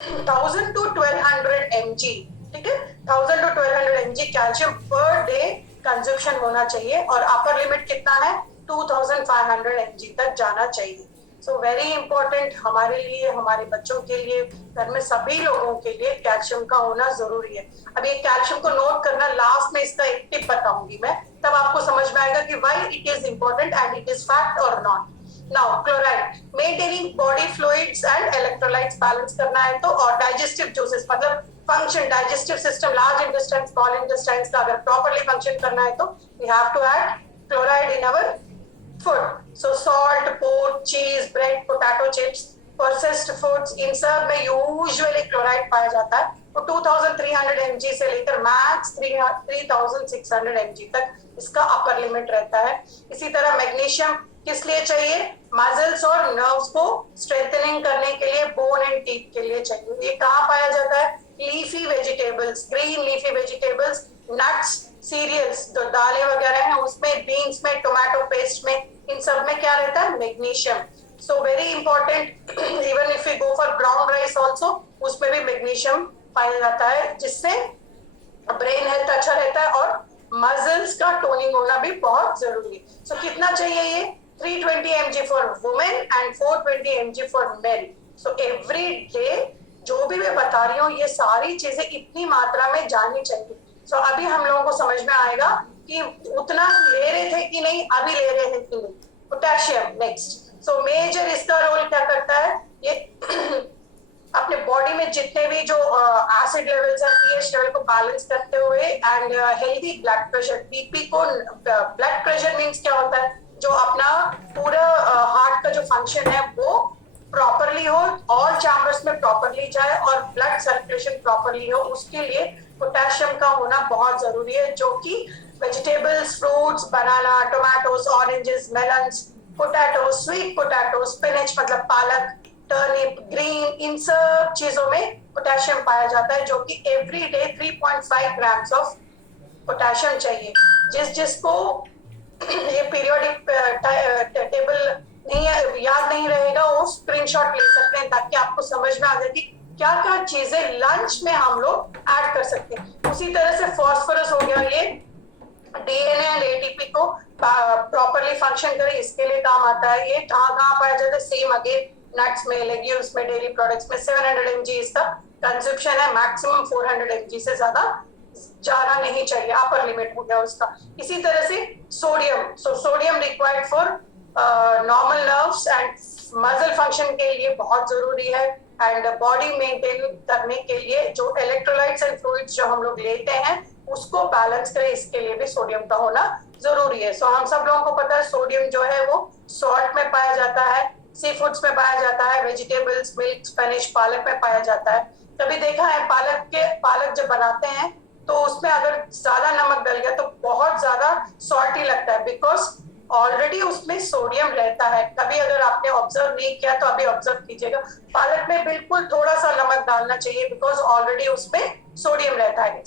1000 to 1200 mg, ठीक है, 1000 to 1200 mg calcium per day consumption होना चाहिए, और अपर लिमिट कितना है 2500 mg तक जाना चाहिए। सो वेरी इंपॉर्टेंट हमारे लिए, हमारे बच्चों के लिए, घर में सभी लोगों के लिए कैल्शियम का होना जरूरी है। अब ये कैल्शियम को नोट करना, लास्ट में इसका एक टिप बताऊंगी मैं, तब आपको समझ में आएगा कि why it is important and it is fact और not. Now chloride, maintaining body fluids and electrolytes balance करना है तो, और डाइजेस्टिव जूसेस मतलब function, digestive system, large intestine, small intestine का अगर प्रॉपर्ली फंक्शन करना है तो we have to add chloride in our food. So salt, pork, cheese, bread, potato chips, processed foods, इन सब में यूजुअली क्लोराइड पाया जाता है। तो 2300 mg से लेकर मैक्स 3600 mg तक इसका अपर लिमिट रहता है। इसी तरह मैग्नीशियम किस लिए चाहिए, मसल्स और नर्व्स को स्ट्रेंथनिंग करने के लिए, बोन एंड टीथ के लिए चाहिए। ये कहाँ पाया जाता है, leafy vegetables, green leafy vegetables, nuts, cereals, जो दालें वगैरह हैं उसमें, बीन्स में, टोमेटो पेस्ट में, इन सब में क्या रहता है, magnesium. So very important, even if you go for brown rice also, उसमें भी मैग्नीशियम पाया जाता है, जिससे ब्रेन हेल्थ अच्छा रहता है और मसल्स का टोनिंग होना भी बहुत जरूरी है। सो कितना चाहिए ये, 320 mg for women and 420 mg for main. So every day जो भी मैं बता रही हूँ, ये सारी चीजें इतनी मात्रा में जानी चाहिए। सो अभी हम लोगों को समझ में आएगा कि उतना ले रहे थे कि नहीं, अभी ले रहे थे कि नहीं। पोटेशियम नेक्स्ट, सो मेजर इसका रोल क्या करता है, ये अपने बॉडी में जितने भी जो एसिड लेवल्स हैं, पीएच लेवल को बैलेंस करते हुए, and healthy blood pressure, BP को, ब्लड प्रेशर मींस क्या होता है, जो अपना पूरा हार्ट का जो फंक्शन है वो प्रॉपरली हो, ऑल चैम्बर्स में प्रॉपरली जाए और ब्लड सर्कुलेशन प्रॉपरली हो, उसके लिए पोटेशियम का होना बहुत जरूरी है, जो कि vegetables, fruits, banana, tomatoes, oranges, melons, potato, sweet potato, spinach मतलब पालक, टर्निप, ग्रीन, इन सब चीजों में पोटेशियम पाया जाता है, जो कि every day 3.5 grams of potassium चाहिए। जिसको ये पीरियोडिक टेबल नहीं याद नहीं रहेगा, वो स्क्रीनशॉट ले सकते हैं, ताकि आपको समझ में आ जाए कि क्या क्या चीजें लंच में हम लोग ऐड कर सकते हैं। उसी तरह से फॉस्फोरस हो गया, ये डीएनए एंड एटीपी को प्रॉपरली फंक्शन करे, इसके लिए काम आता है। ये कहाँ कहाँ पाया जाता है, सेम अगेन नट्स में, लेग्यूम्स में, डेयरी प्रोडक्ट्स में। 700 mg इसका कंजप्शन है, मैक्सिमम 400 mg से ज्यादा जाना नहीं चाहिए, अपर लिमिट हो गया उसका। इसी तरह से sodium, sodium required for normal nerves and muscle function के लिए बहुत जरूरी है, एंड बॉडी मेंटेन करने के लिए जो इलेक्ट्रोलाइट्स एंड फ्लूइड्स जो हम लोग लेते हैं उसको बैलेंस करें, इसके लिए भी सोडियम का होना जरूरी है। सो हम सब लोगों को पता है सोडियम जो है वो सॉल्ट में पाया जाता है, सी फूड्स में पाया जाता है, वेजिटेबल्स, मिल्क, स्पिनच, पालक में पाया जाता है। कभी देखा है पालक जब बनाते हैं तो उसमें अगर ज्यादा नमक डल गया तो बहुत ज्यादा सॉल्टी लगता है, बिकॉज ऑलरेडी उसमें सोडियम रहता है। कभी अगर आपने ऑब्जर्व नहीं किया तो अभी ऑब्जर्व कीजिएगा, पालक में बिल्कुल थोड़ा सा नमक डालना चाहिए, बिकॉज ऑलरेडी उसमें सोडियम रहता है।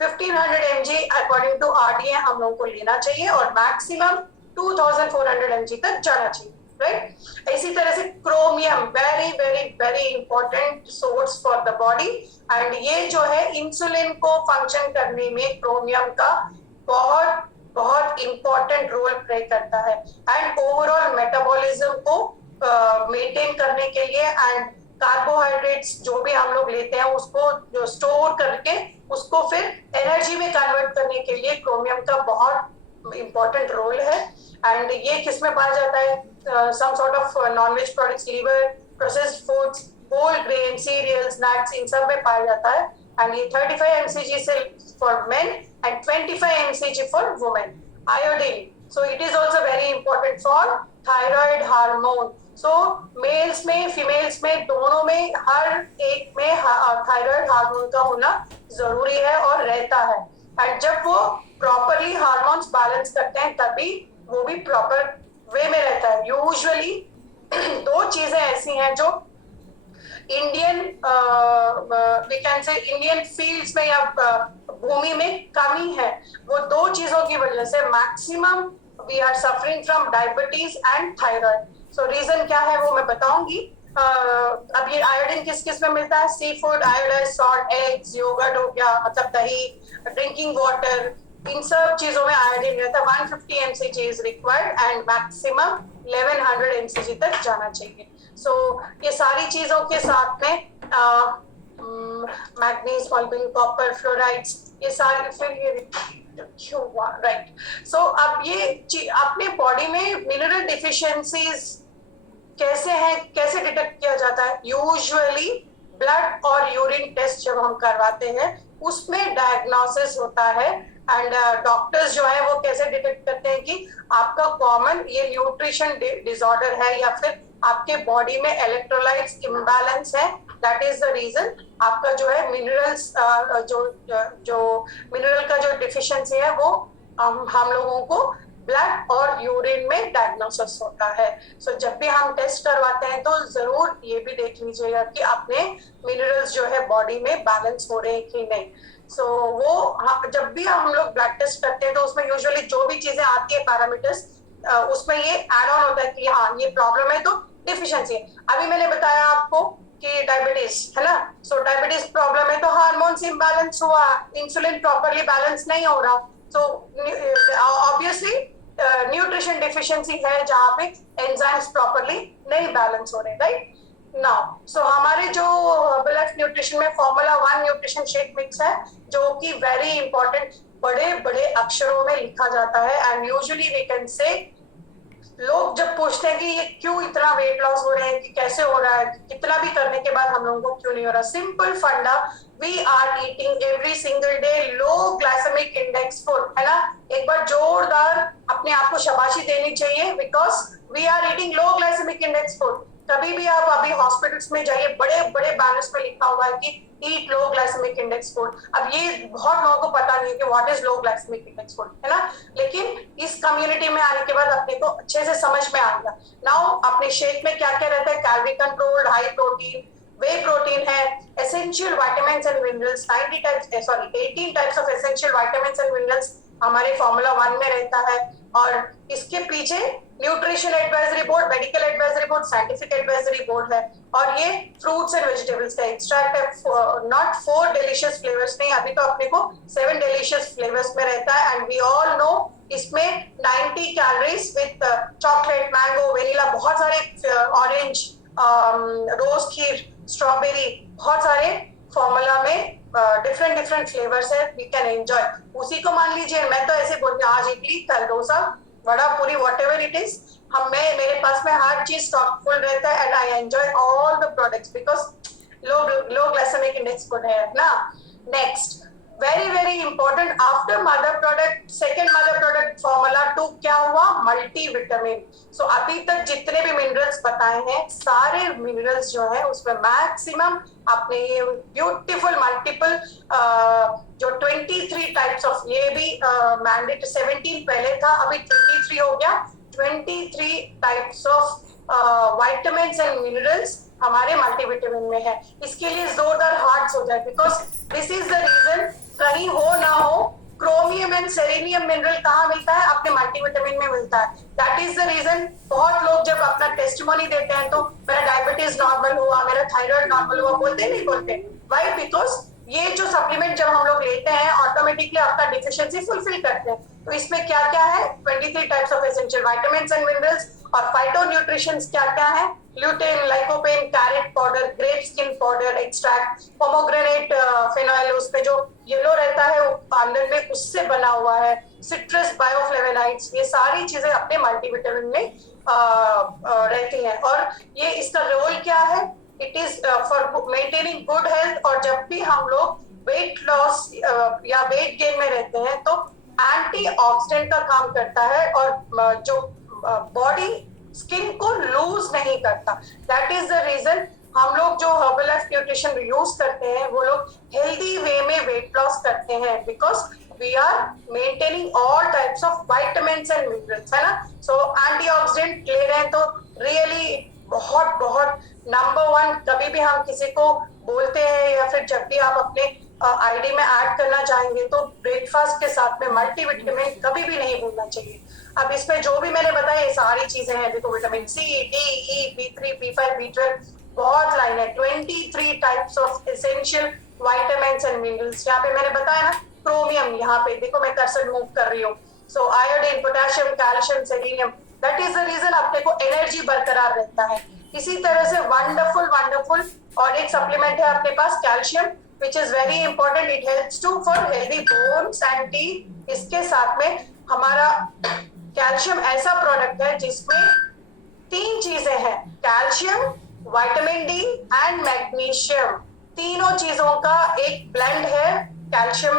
1500 mg अकॉर्डिंग टू आरडीए हम लोगों को लेना चाहिए, और मैक्सिमम 2400 mg तक जाना चाहिए, राइट। इसी तरह से chromium, very very very important source for the body, and ये जो है इंसुलिन को फंक्शन करने में क्रोमियम का बहुत बहुत इंपॉर्टेंट रोल प्ले करता है, एंड ओवरऑल मेटाबॉलिज्म को मेंटेन करने के लिए, एंड कार्बोहाइड्रेट्स जो भी हम लोग लेते हैं उसको जो स्टोर करके उसको फिर एनर्जी में कन्वर्ट करने के लिए क्रोमियम का बहुत इंपॉर्टेंट रोल है। एंड ये किस में पाया जाता है, some sort of nonveg products, liver, processed foods, whole grain, cereals, nuts, इन सब में पाया जाता है। एंड ये 35 mcg से for men and 25 mcg for women. Iodine, so it is also very important for thyroid hormone. So males में, females में, दोनों में, हर एक में थायराइड हार्मोन का होना जरूरी है और रहता है, एंड जब वो प्रॉपरली हार्मोन्स बैलेंस करते हैं तभी वो भी प्रॉपर वे में रहता है। यूजुअली दो चीजें ऐसी हैं जो Indian we can say Indian fields में या भूमि में कमी है, वो दो चीजों की वजह से maximum we are suffering from diabetes and thyroid. So reason क्या है वो मैं बताऊंगी। अब ये आयोडीन किस किस में मिलता है? Sea food, iodised salt, eggs, yoghurt हो गया, मतलब दही, ड्रिंकिंग वाटर, इन सब चीजों में आयोडीन रहता है। 150 mcg is required and maximum 1100 mcg तक जाना चाहिए। सो ये सारी चीजों के साथ में मैग्नीज, मॉलिब्डेनम, कॉपर, फ्लोराइड्स, ये सारे, फिर ये क्यों हुआ, राइट। सो अब ये अपने बॉडी में मिनरल डिफिशियंसीज कैसे है, कैसे डिटेक्ट किया जाता है? यूजुअली ब्लड और यूरिन टेस्ट जब हम करवाते हैं उसमें डायग्नोसिस होता है। एंड डॉक्टर्स जो है वो कैसे डिटेक्ट करते हैं कि आपका कॉमन ये न्यूट्रिशन डिसऑर्डर है या फिर आपके बॉडी में इलेक्ट्रोलाइट्स इम्बैलेंस है। दैट इज द रीजन आपका जो है मिनरल्स जो मिनरल का जो डिफिशियंसी है वो हम लोगों को ब्लड और यूरिन में डायग्नोसिस होता है। सो जब भी हम टेस्ट करवाते हैं तो जरूर ये भी देख लीजिएगा कि अपने मिनरल्स जो है बॉडी में बैलेंस हो रहे हैं कि नहीं। सो वो जब भी हम लोग ब्लड टेस्ट करते हैं तो उसमें यूजुअली जो भी चीजें आती है पैरामीटर्स, उसमें ये एड ऑन होता है कि हाँ ये प्रॉब्लम है तो डिफिशियंसी है। अभी मैंने बताया आपको कि डायबिटीज है ना, सो डायबिटीज प्रॉब्लम है तो हार्मोन्स इम्बैलेंस हुआ, इंसुलिन प्रॉपरली बैलेंस नहीं हो रहा, सो ऑब्वियसली न्यूट्रिशन डिफिशियंसी है जहाँ पे एंजाइम्स प्रॉपरली नहीं बैलेंस हो रहे, राइट नाउ। सो हमारे जो हर्बल न्यूट्रिशन में फॉर्मूला 1 न्यूट्रिशन शेक मिक्स है जो कि वेरी इंपॉर्टेंट, बड़े बड़े अक्षरों में लिखा जाता है। एंड यूजुअली वी कैन से, लोग जब पूछते हैं कि ये क्यों इतना वेट लॉस हो रहे हैं, कि कैसे हो रहा है, कितना भी करने के बाद हम लोगों को क्यों नहीं हो रहा, सिंपल फंडा, we are eating every single day low glycemic index food, है ना। एक बार जोरदार अपने आप को शाबाशी देनी चाहिए because we are eating low glycemic index food. कभी भी आप अभी हॉस्पिटल्स में जाइए, बड़े बड़े बैनर्स में लिखा हुआ है कि eat low glycemic index food. अब ये बहुत लोगों को पता नहीं है कि what is low glycemic index food, है ना, लेकिन इस कम्युनिटी में आने के बाद अपने को अच्छे से समझ में आ गया। नाउ अपने शेक में क्या क्या रहता है? कैलोरी कंट्रोल्ड, हाई प्रोटीन, वे प्रोटीन है, essential vitamins and minerals, 18 types of essential vitamins and minerals हमारे फॉर्मूला 1 में रहता है। और इसके पीछे nutrition advisory board, medical advisory board, scientific advisory board है। और ये फ्रूट्स एंड वेजिटेबल्स का एक्सट्रैक्ट है, नॉट 4 डिलीशियस फ्लेवर्स नहीं, अभी तो अपने को 7 डिलीशियस फ्लेवर्स में रहता है। एंड वी ऑल नो इसमें 90 calories with chocolate, mango, vanilla, बहुत सारे, ऑरेंज, रोज खीर, स्ट्रॉबेरी, बहुत सारे फॉर्मूला में डिफरेंट फ्लेवर्स है, वी कैन एंजॉय। उसी को मान लीजिए, मैं तो ऐसे बोलती हूँ आज इडली, कल डोसा, वड़ा, पूरी, व्हाटएवर इट इज, मेरे पास में हर चीज स्टॉक फुल रहता है and I enjoy all the products because low glycemic index food है ना। Next very very important, after mother product, second mother product formula 2 क्या हुआ? Multi vitamin. सो अभी तक जितने भी मिनरल्स बताए हैं सारे मिनरल्स जो है उसमें मैक्सिमम अपने ये ब्यूटीफुल मल्टीपल जो 23 टाइप्स ऑफ, ये भी मैंडेट 17 पहले था, अभी 23 हो गया, 23 types of vitamins and minerals हमारे मल्टीविटामिन में है। इसके लिए जोरदार हार्ट्स हो जाए because this is the reason, कहीं हो ना हो क्रोमियम एंड सेलेनियम मिनरल कहाँ मिलता है? अपने मल्टीविटामिन में मिलता है। दैट इज द रीजन बहुत लोग जब अपना टेस्टिमोनी देते हैं तो मेरा डायबिटीज नॉर्मल हुआ, मेरा थायराइड नॉर्मल हुआ, बोलते नहीं बोलते? व्हाई? बिकॉज ये जो सप्लीमेंट जब हम लोग लेते हैं ऑटोमेटिकली आपका डिफिशियंसी फुलफिल करते हैं। तो इसमें क्या क्या है? 23 types of essential vitamins and minerals. और फाइटो न्यूट्रिशंस क्या क्या है? Lutein, lycopene, carrot powder, grape skin powder extract, pomegranate phenol, उसपे जो येलो रहता है अंदर में उससे बना हुआ है, सिट्रस बायोफ्लेवोनाइड्स, ये सारी चीजें अपने मल्टीविटामिन में रहती हैं। और ये इसका रोल क्या है? It is for maintaining good health. और जब भी हम लोग वेट लॉस या वेट गेन में रहते हैं तो एंटीऑक्सीडेंट का काम करता है और जो बॉडी स्किन को लूज नहीं करता। दैट इज द रीजन हम लोग जो हर्बल लाइफ न्यूट्रिशन यूज करते हैं वो लोग हेल्दी वे में वेट लॉस करते हैं because we are maintaining all types of vitamins and minerals, है ना। सो एंटीऑक्सीडेंट ले रहे हैं तो रियली बहुत बहुत नंबर 1। कभी भी हम किसी को बोलते हैं या फिर जब भी आप अपने आईडी में ऐड करना चाहेंगे तो ब्रेकफास्ट के साथ में मल्टीविटामिन कभी भी नहीं भूलना चाहिए। अब इसमें जो भी मैंने बताया ये सारी चीजें हैं, देखो विटामिन सी, डी, ई, B3, B5, B12, बहुत लाइन है, 23 types of essential vitamins and minerals. यहाँ पे मैंने बताया ना क्रोमियम, यहाँ पे देखो मैं कर्सर मूव कर रही हूँ। So iodine, potassium, calcium, selenium, that is the reason अपने को एनर्जी बरकरार रहता है। इसी तरह से वंडरफुल वंडरफुल और एक सप्लीमेंट है अपने पास calcium, which is very important, it helps to for healthy bones and teeth. इसके साथ में हमारा कैल्शियम ऐसा प्रोडक्ट है जिसमें 3 चीजें हैं, calcium, vitamin D and magnesium, तीनों चीजों का एक ब्लेंड है। कैल्शियम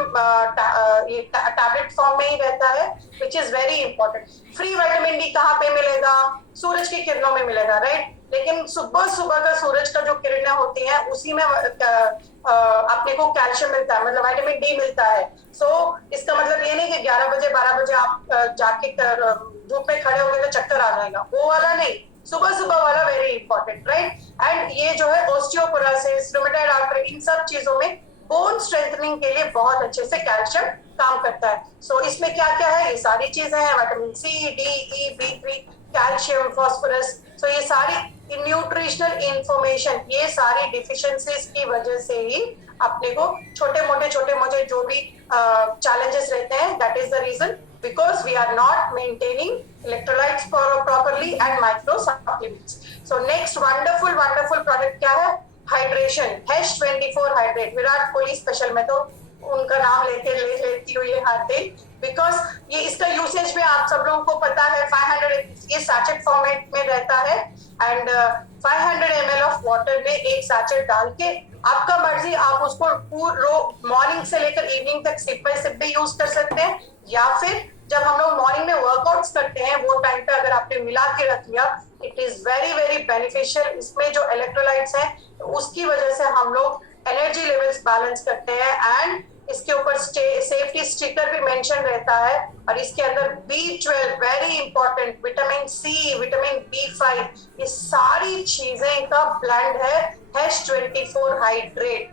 ये टैबलेट फॉर्म में ही रहता है, विच is very important. Free vitamin D कहाँ पे मिलेगा? सूरज की किरणों में मिलेगा, राइट? लेकिन सुबह सुबह का सूरज का जो किरणें होती हैं उसी में अपने को कैल्शियम मिलता है, मतलब विटामिन डी मिलता है। सो इसका मतलब ये नहीं कि 11 बजे 12 बजे आप जाके धूप में खड़े होंगे तो चक्कर आ जाएगा, वो वाला नहीं, सुबह सुबह वाला वेरी इंपॉर्टेंट, राइट? एंड ये जो है ओस्टियोपोरोसिस, रूमेटॉइड आर्थराइटिस, इन सब चीजों में बोन स्ट्रेंथनिंग के लिए बहुत अच्छे से कैल्शियम काम करता है। सो इसमें क्या क्या है? ये सारी चीजें हैं, विटामिन सी, डी, ई, B3, कैल्शियम, फास्फोरस। सो ये सारी न्यूट्रिशनल इंफॉर्मेशन, ये सारी डिफिशियंसीज की वजह से ही अपने को छोटे मोटे जो भी challenges रहते हैं, that is the reason because we are not maintaining electrolytes properly and micro supplements. So next wonderful product क्या है? Hydration, H24 Hydrate, Virat Kohli special. मैं तो उनका नाम लेती हूँ ये हर दिन, बिकॉज ये इसका यूसेज में आप सब लोगों को पता है 500, ये सैचेट फॉर्मेट में रहता है एंड 500 ml ऑफ वाटर में एक सैचेट डाल के आपका मर्जी, आप उसको मॉर्निंग से लेकर इवनिंग तक सिप बाय सिप भी यूज कर सकते हैं, या फिर जब हम लोग मॉर्निंग में वर्कआउट्स करते हैं वो टाइम पे अगर आपने मिला के रख लिया, it is very very beneficial. इसमें जो इलेक्ट्रोलाइट्स है उसकी वजह से हम लोग एनर्जी लेवल्स बैलेंस करते हैं एंड इसके ऊपर सेफ्टी स्टिकर भी मेंशन रहता है। और इसके अंदर B12 very important, vitamin C, vitamin B5, ये सारी चीजें का ब्लेंड है H24 हाइड्रेट।